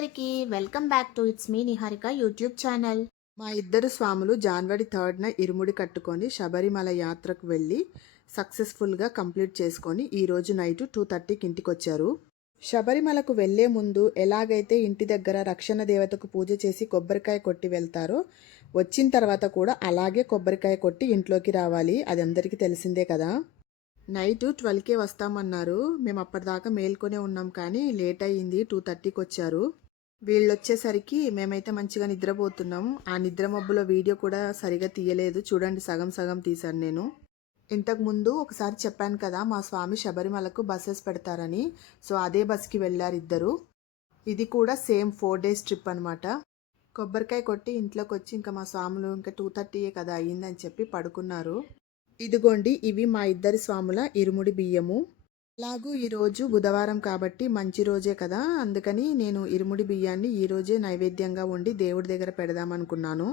అందరికీ welcome back to it's me Niharika YouTube channel. మా ఇద్దరు స్వాములు జనవరి థర్డ్న ఇరుముడి కట్టుకొని శబరిమల యాత్రకు వెళ్ళి సక్సెస్ఫుల్గా కంప్లీట్ చేసుకొని ఈ రోజు నైట్ టూ థర్టీకి ఇంటికి వచ్చారు శబరిమలకు వెళ్ళే ముందు ఎలాగైతే ఇంటి దగ్గర రక్షణ దేవతకు పూజ చేసి కొబ్బరికాయ కొట్టి వెళ్తారో వచ్చిన తర్వాత కూడా అలాగే కొబ్బరికాయ కొట్టి ఇంట్లోకి రావాలి. అది అందరికీ తెలిసిందే కదా. నైట్ ట్వెల్వ్కే వస్తామన్నారు. మేము అప్పటిదాకా మేల్కొనే ఉన్నాం కానీ లేట్ అయ్యింది. టూ థర్టీకి వచ్చారు వీళ్ళు వచ్చేసరికి మేమైతే మంచిగా నిద్రపోతున్నాం. ఆ నిద్ర మబ్బులో వీడియో కూడా సరిగా తీయలేదు. చూడండి సగం సగం తీశాను నేను. ఇంతకు ముందు ఒకసారి చెప్పాను కదా మా స్వామి శబరిమలకు బస్సెస్ పెడతారని. సో అదే బస్కి వెళ్ళారు ఇద్దరు. ఇది కూడా సేమ్ ఫోర్ డేస్ ట్రిప్ అనమాట కొబ్బరికాయ కొట్టి ఇంట్లోకి వచ్చి ఇంకా మా స్వాములు ఇంకా టూ థర్టీయే కదా అయ్యిందని చెప్పి పడుకున్నారు. ఇదిగోండి ఇవి మా ఇద్దరి స్వాముల ఇరుముడి బియ్యము. ఎలాగూ ఈరోజు బుధవారం కాబట్టి మంచి రోజే కదా. అందుకని నేను ఇరుముడి బియ్యాన్ని ఈ రోజే నైవేద్యంగా వండి దేవుడి దగ్గర పెడదామనుకున్నాను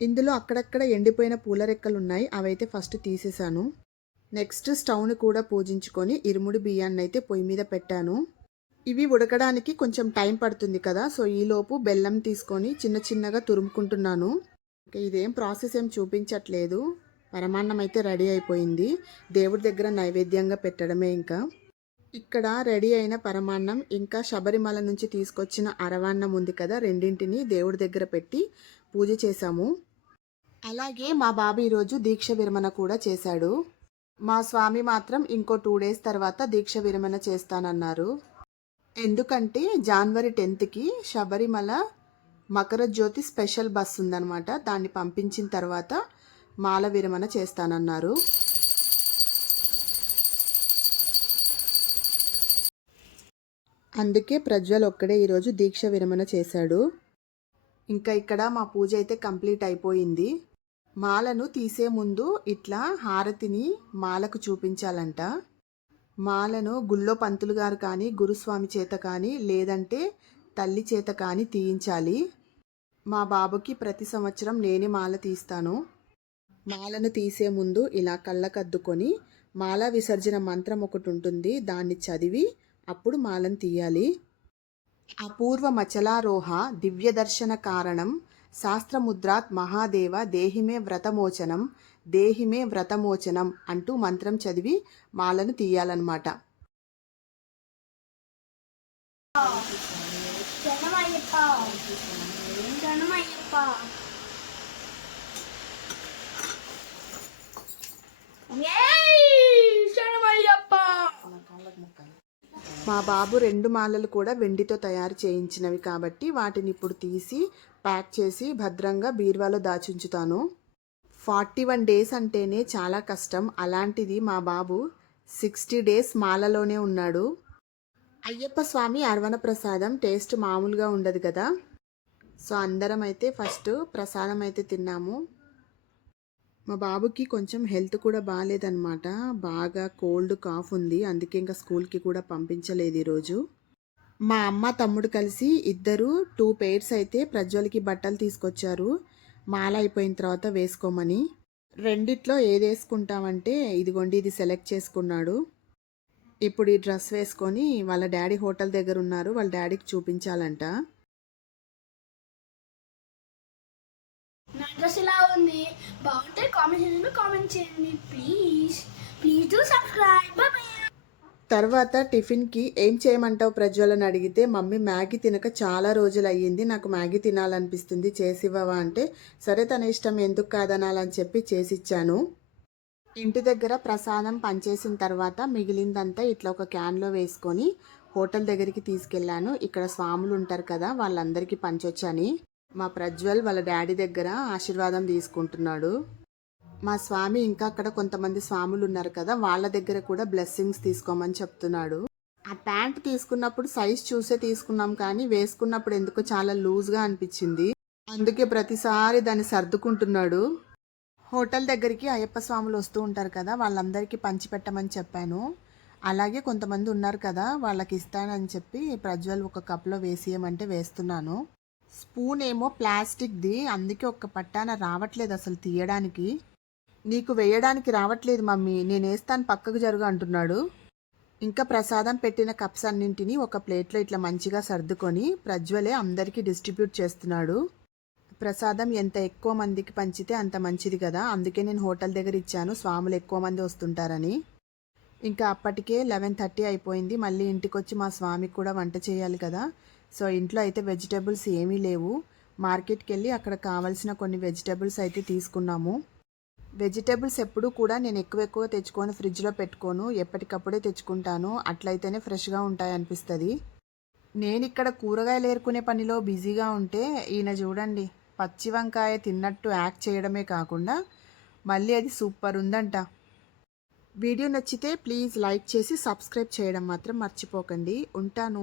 ఇందులో అక్కడక్కడ ఎండిపోయిన పూల రెక్కలు ఉన్నాయి అవైతే ఫస్ట్ తీసేశాను. నెక్స్ట్ స్టవ్ని కూడా పూజించుకొని ఇరుముడి బియ్యాన్ని అయితే పొయ్యి మీద పెట్టాను. ఇవి ఉడకడానికి కొంచెం టైం పడుతుంది కదా. సో ఈలోపు బెల్లం తీసుకొని చిన్న చిన్నగా తురుముకుంటున్నాను. ఇదేం ప్రాసెస్ ఏం చూపించట్లేదు. పరమాన్నం అయితే రెడీ అయిపోయింది. దేవుడి దగ్గర నైవేద్యంగా పెట్టడమే ఇంకా. ఇక్కడ రెడీ అయిన పరమాన్నం ఇంకా శబరిమల నుంచి తీసుకొచ్చిన అరవాన్నం ఉంది కదా రెండింటిని దేవుడి దగ్గర పెట్టి పూజ చేశాము. అలాగే మా బాబు ఈరోజు దీక్ష విరమణ కూడా చేశాడు. మా స్వామి మాత్రం ఇంకో టూ డేస్ తర్వాత దీక్ష విరమణ చేస్తానన్నారు. ఎందుకంటే జనవరి టెన్త్కి శబరిమల మకర జ్యోతి స్పెషల్ బస్ ఉందన్నమాట. దాన్ని పంపించిన తర్వాత మాల విరమణ చేస్తానన్నారు. అందుకే ప్రజ్వల్ ఒక్కడే ఈరోజు దీక్ష విరమణ చేశాడు. ఇంకా ఇక్కడ మా పూజ అయితే కంప్లీట్ అయిపోయింది. మాలను తీసే ముందు ఇట్లా హారతిని మాలకు చూపించాలంట. మాలను గుళ్ళో పంతులు గారు కానీ గురుస్వామి చేత కానీ లేదంటే తల్లి చేత కానీ తీయించాలి. మా బాబుకి ప్రతి సంవత్సరం నేనే మాల తీస్తాను. మాలను తీసే ముందు ఇలా కళ్ళకద్దుకొని మాల విసర్జన మంత్రం ఒకటి ఉంటుంది దాన్ని చదివి అప్పుడు మాలను తీయాలి. అపూర్వ మచలారోహ దివ్యదర్శన కారణం శాస్త్రముద్రాత్ మహాదేవ దేహిమే వ్రతమోచనం దేహిమే వ్రతమోచనం అంటూ మంత్రం చదివి మాలను తీయాలన్నమాట. జనమయ్యప్ప జనమయ్యప్ప. మా బాబు రెండు మాలలు కూడా వెండితో తయారు చేయించినవి కాబట్టి వాటిని ఇప్పుడు తీసి ప్యాక్ చేసి భద్రంగా బీరువాలో దాచుంచుతాను. ఫార్టీ వన్ డేస్ అంటేనే చాలా కష్టం. అలాంటిది మా బాబు సిక్స్టీ డేస్ మాలలోనే ఉన్నాడు. అయ్యప్ప స్వామి అర్వణ ప్రసాదం టేస్ట్ మామూలుగా ఉండదు కదా. సో అందరం అయితే ఫస్ట్ ప్రసాదం అయితే తిన్నాము. మా బాబుకి కొంచెం హెల్త్ కూడా బాగాలేదనమాట బాగా కోల్డ్ కాఫ్ ఉంది. అందుకే ఇంకా స్కూల్కి కూడా పంపించలేదు ఈరోజు. మా అమ్మ తమ్ముడు కలిసి ఇద్దరు టూ పెయిర్స్ అయితే ప్రజ్వల్కి బట్టలు తీసుకొచ్చారు. మాల అయిపోయిన తర్వాత వేసుకోమని. రెండిట్లో ఏది వేసుకుంటామంటే ఇదిగోండి ఇది సెలెక్ట్ చేసుకున్నాడు. ఇప్పుడు ఈ డ్రెస్ వేసుకొని వాళ్ళ డాడీ హోటల్ దగ్గర ఉన్నారు. వాళ్ళ డాడీకి చూపించాలంట. డ్రెస్ ఇలా ఉంది బాగుంటే కామెంట్ చేయండి కామెంట్ చేయండి please please do subscribe bye తర్వాత టిఫిన్కి ఏం చేయమంటావు ప్రజ్వలని అడిగితే మమ్మీ మ్యాగీ తినక చాలా రోజులు అయ్యింది నాకు మ్యాగీ తినాలనిపిస్తుంది చేసివ్వవా? అంటే సరే తన ఇష్టం ఎందుకు కాదనాలని చెప్పి చేసిచ్చాను. ఇంటి దగ్గర ప్రసాదం పనిచేసిన తర్వాత మిగిలిందంతా ఇట్లా ఒక క్యాన్లో వేసుకొని హోటల్ దగ్గరికి తీసుకెళ్ళాను. ఇక్కడ స్వాములు ఉంటారు కదా వాళ్ళందరికీ పంచొచ్చని. మా ప్రజ్వల్ వాళ్ళ డాడీ దగ్గర ఆశీర్వాదం తీసుకుంటున్నాడు. మా స్వామి ఇంకా అక్కడ కొంతమంది స్వాములు ఉన్నారు కదా వాళ్ళ దగ్గర కూడా బ్లెస్సింగ్స్ తీసుకోమని చెప్తున్నాడు. ఆ ప్యాంట్ తీసుకున్నప్పుడు సైజ్ చూసే తీసుకున్నాం కానీ వేసుకున్నప్పుడు ఎందుకో చాలా లూజ్గా అనిపించింది. అందుకే ప్రతిసారి దాన్ని సర్దుకుంటున్నాడు. హోటల్ దగ్గరికి అయ్యప్ప స్వాములు వస్తూ ఉంటారు కదా వాళ్ళందరికీ పంచిపెట్టమని చెప్పాను. అలాగే కొంతమంది ఉన్నారు కదా వాళ్ళకి ఇస్తానని చెప్పి ప్రజ్వల్ ఒక కప్లో వేసేయమంటే వేస్తున్నాను. స్పూన్ ఏమో ప్లాస్టిక్ది అందుకే ఒక్క పట్టాన రావట్లేదు అసలు తీయడానికి. నీకు వేయడానికి రావట్లేదు మమ్మీ నేనేస్తాను పక్కకు జరుగు అంటున్నాడు. ఇంకా ప్రసాదం పెట్టిన కప్స్ అన్నింటినీ ఒక ప్లేట్లో ఇట్లా మంచిగా సర్దుకొని ప్రజ్వలే అందరికీ డిస్ట్రిబ్యూట్ చేస్తున్నాడు. ప్రసాదం ఎంత ఎక్కువ మందికి పంచితే అంత మంచిది కదా అందుకే నేను హోటల్ దగ్గర ఇచ్చాను స్వాములు ఎక్కువ మంది వస్తుంటారని. ఇంకా అప్పటికే లెవెన్ థర్టీ అయిపోయింది మళ్ళీ ఇంటికి వచ్చి మా స్వామికి కూడా వంట చేయాలి కదా. సో ఇంట్లో అయితే వెజిటేబుల్స్ ఏమీ లేవు. మార్కెట్కి వెళ్ళి అక్కడ కావాల్సిన కొన్ని వెజిటేబుల్స్ అయితే తీసుకున్నాము. వెజిటేబుల్స్ ఎప్పుడూ కూడా నేను ఎక్కువ ఎక్కువ తెచ్చుకొని ఫ్రిడ్జ్లో పెట్టుకోను. ఎప్పటికప్పుడే తెచ్చుకుంటాను. అట్లయితేనే ఫ్రెష్గా ఉంటాయి అనిపిస్తుంది నేను ఇక్కడ కూరగాయలు ఏరుకునే పనిలో బిజీగా ఉంటే ఈయన చూడండి పచ్చి వంకాయ తిన్నట్టు యాక్ట్ చేయడమే కాకుండా మళ్ళీ అది సూపర్ ఉందంట. వీడియో నచ్చితే ప్లీజ్ లైక్ చేసి సబ్స్క్రైబ్ చేయడం మాత్రం మర్చిపోకండి. ఉంటాను.